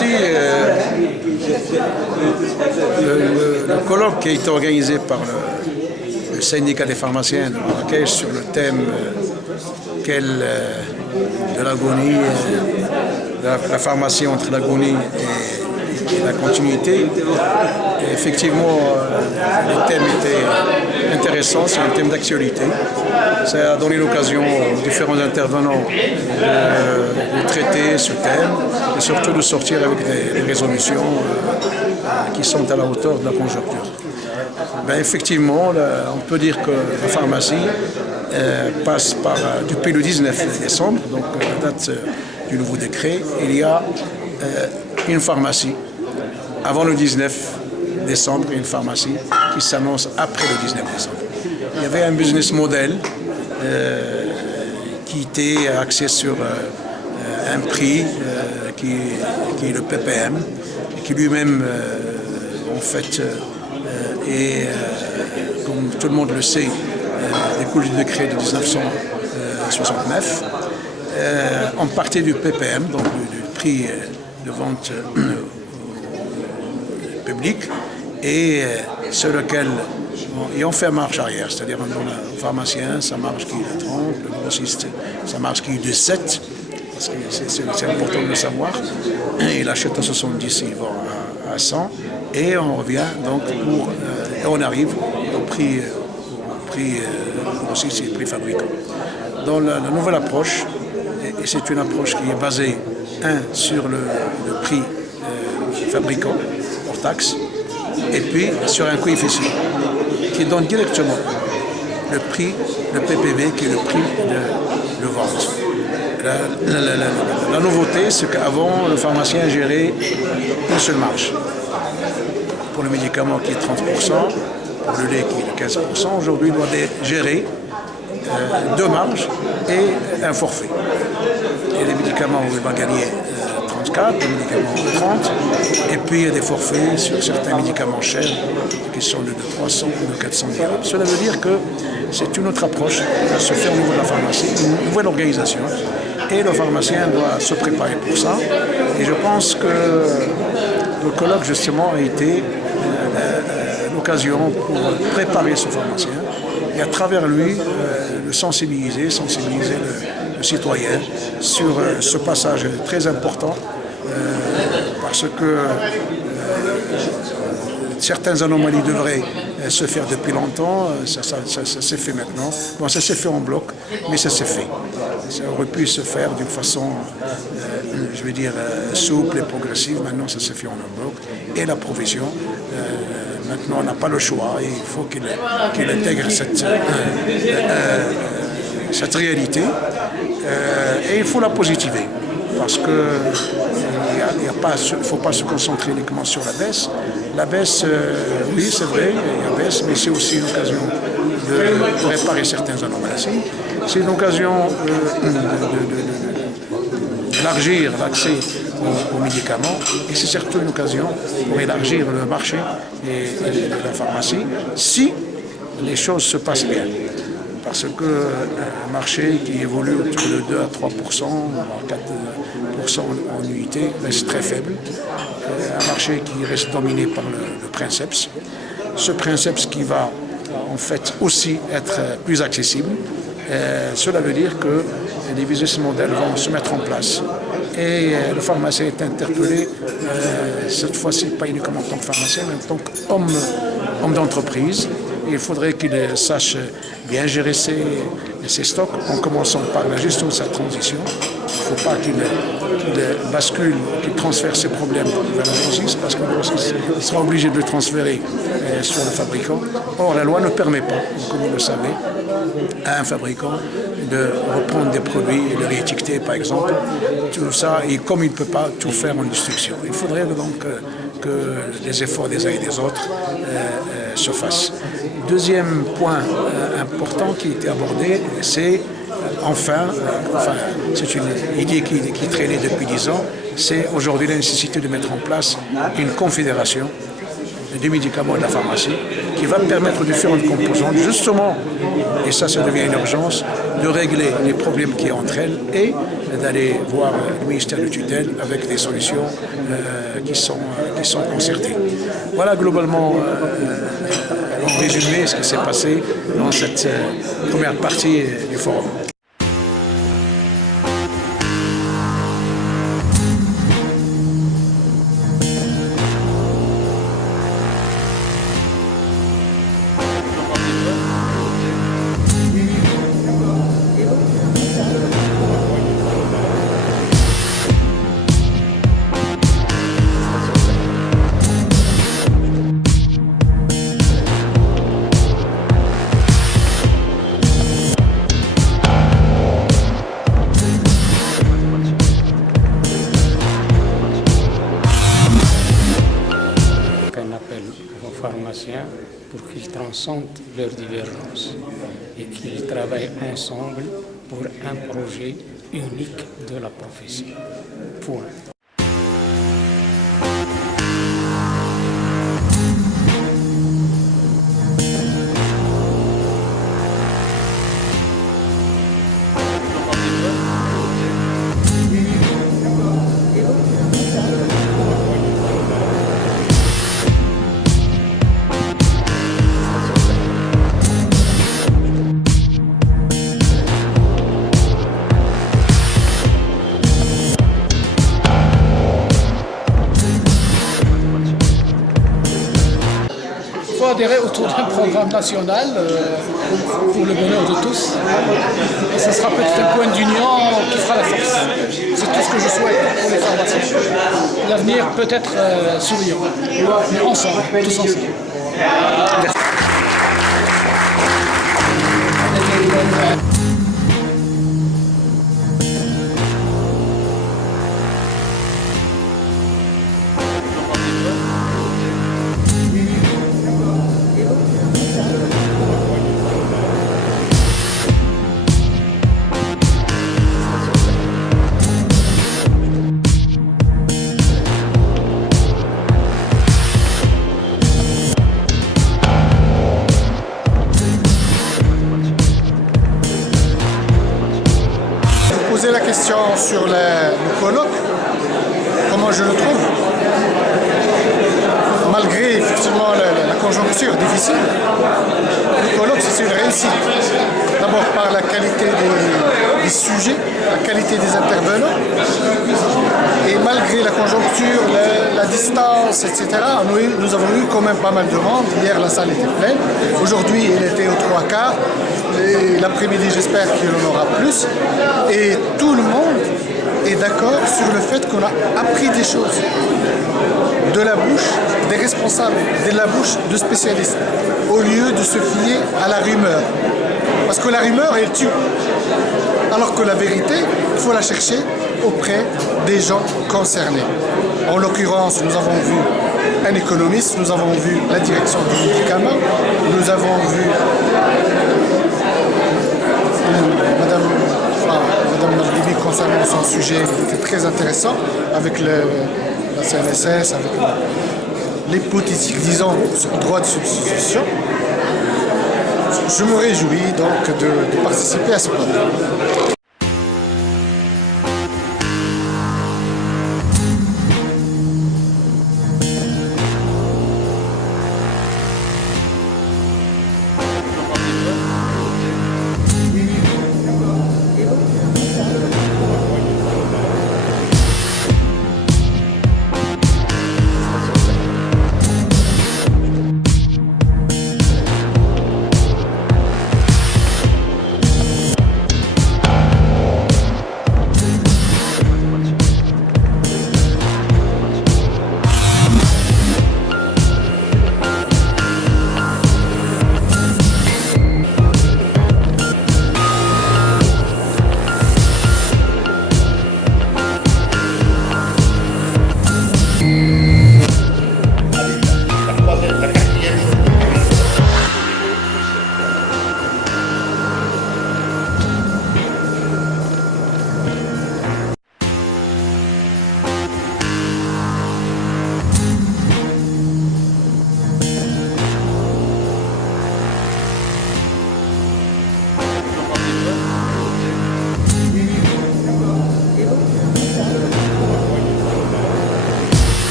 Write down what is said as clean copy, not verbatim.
aussi le colloque qui a été organisé par le syndicat des pharmaciens de Marrakech sur le thème de l'agonie, la pharmacie entre l'agonie et la continuité. Et effectivement, le thème était intéressant, c'est un thème d'actualité. Ça a donné l'occasion aux différents intervenants de traiter ce thème et surtout de sortir avec des résolutions qui sont à la hauteur de la conjoncture. Effectivement, on peut dire que la pharmacie passe par, depuis le 19 décembre, donc la date du nouveau décret, il y a une pharmacie. Avant le 19 décembre, une pharmacie qui s'annonce après le 19 décembre. Il y avait un business model qui était axé sur un prix qui est le PPM, et qui lui-même, en fait, est, comme tout le monde le sait, découle du décret de 1969. On partait du PPM, donc du prix de vente public, et sur lequel on fait marche arrière, c'est-à-dire on donne au pharmacien sa marge qui est de 30, le grossiste sa marge qui est de 7, parce que c'est important de le savoir, il achète à 70, il vend à 100, et on revient donc et on arrive au prix grossiste et prix fabricant. Dans la nouvelle approche, et c'est une approche qui est basée, sur le prix fabricant, hors taxe, et puis sur un coefficient qui donne directement le prix, le PPV, qui est le prix de vente. La nouveauté, c'est qu'avant, le pharmacien gérait une seule marge. Pour le médicament qui est 30%, pour le lait qui est de 15%, aujourd'hui, il doit gérer deux marges et un forfait. Et les médicaments, il va gagner 34, les médicaments 30, et puis il y a des forfaits sur certains médicaments chers qui sont de 300 ou de 400 dirhams. Cela veut dire que c'est une autre approche à se faire au niveau de la pharmacie, une nouvelle organisation, et le pharmacien doit se préparer pour ça. Et je pense que le colloque, justement, a été l'occasion pour préparer ce pharmacien et à travers lui le sensibiliser le citoyen sur ce passage très important parce que certaines anomalies devraient se faire depuis longtemps, ça s'est fait maintenant. Bon, ça s'est fait en bloc, mais ça s'est fait. Ça aurait pu se faire d'une façon, je vais dire, souple et progressive. Maintenant, ça s'est fait en un bloc. Et la provision, maintenant, on n'a pas le choix. Et il faut qu'il intègre cette réalité. Et il faut la positiver. Parce qu'il ne faut pas se concentrer uniquement sur la baisse. La baisse, oui, c'est vrai, il y a baisse, mais c'est aussi une occasion de réparer certaines anomalies. C'est une occasion d'élargir l'accès aux médicaments et c'est surtout une occasion pour élargir le marché de la pharmacie si les choses se passent bien. Parce que un marché qui évolue autour de 2 à 3%, voire 4% en unité, reste très faible. Un marché qui reste dominé par le princeps. Ce princeps qui va en fait aussi être plus accessible. Cela veut dire que les business models vont se mettre en place. Et le pharmacien est interpellé, cette fois-ci pas uniquement en tant que pharmacien, mais en tant qu'homme d'entreprise. Il faudrait qu'il sache bien gérer ses stocks en commençant par la gestion de sa transition. Il ne faut pas qu'il bascule, qu'il transfère ses problèmes vers le grossiste parce que le grossiste sera obligé de le transférer sur le fabricant. Or, la loi ne permet pas, comme vous le savez, à un fabricant de reprendre des produits et de les réétiqueter, par exemple. Tout ça, et comme il ne peut pas tout faire en instruction. Il faudrait donc que les efforts des uns et des autres se fassent. Deuxième point important qui a été abordé, c'est c'est une idée qui traînait depuis 10 ans, c'est aujourd'hui la nécessité de mettre en place une confédération des médicaments et de la pharmacie qui va permettre aux différentes composantes, justement, et ça devient une urgence, de régler les problèmes qui y a entre elles et d'aller voir le ministère de tutelle avec des solutions qui sont concertées. Voilà globalement, en résumé, ce qui s'est passé dans cette première partie du forum. Pharmaciens pour qu'ils transcendent leurs divergences et qu'ils travaillent ensemble pour un projet unique de la profession. Point. Il faut adhérer autour d'un programme national pour le bonheur de tous. Et ce sera peut-être un point d'union qui fera la force. C'est tout ce que je souhaite pour les pharmaciens. L'avenir peut être souriant, mais ensemble, tous ensemble. Merci. Poser la question sur le colloque, comment je le trouve, malgré effectivement la conjoncture difficile, le colloque c'est une réussite. D'abord par la qualité des sujets, la qualité des intervenants, et malgré la conjoncture, la distance, etc., nous avons eu quand même pas mal de monde. Hier la salle était pleine, aujourd'hui elle était aux 3/4. L'après-midi, j'espère qu'il y en aura plus. Et tout le monde est d'accord sur le fait qu'on a appris des choses de la bouche des responsables, de la bouche de spécialistes, au lieu de se fier à la rumeur. Parce que la rumeur, elle tue. Alors que la vérité, il faut la chercher auprès des gens concernés. En l'occurrence, nous avons vu un économiste, nous avons vu la direction du médicament, nous avons vu Madame Marguibi concernant son sujet qui était très intéressant avec la CNSS, avec l'hypothétique, disons, sur le droit de substitution. Je me réjouis donc de participer à ce projet.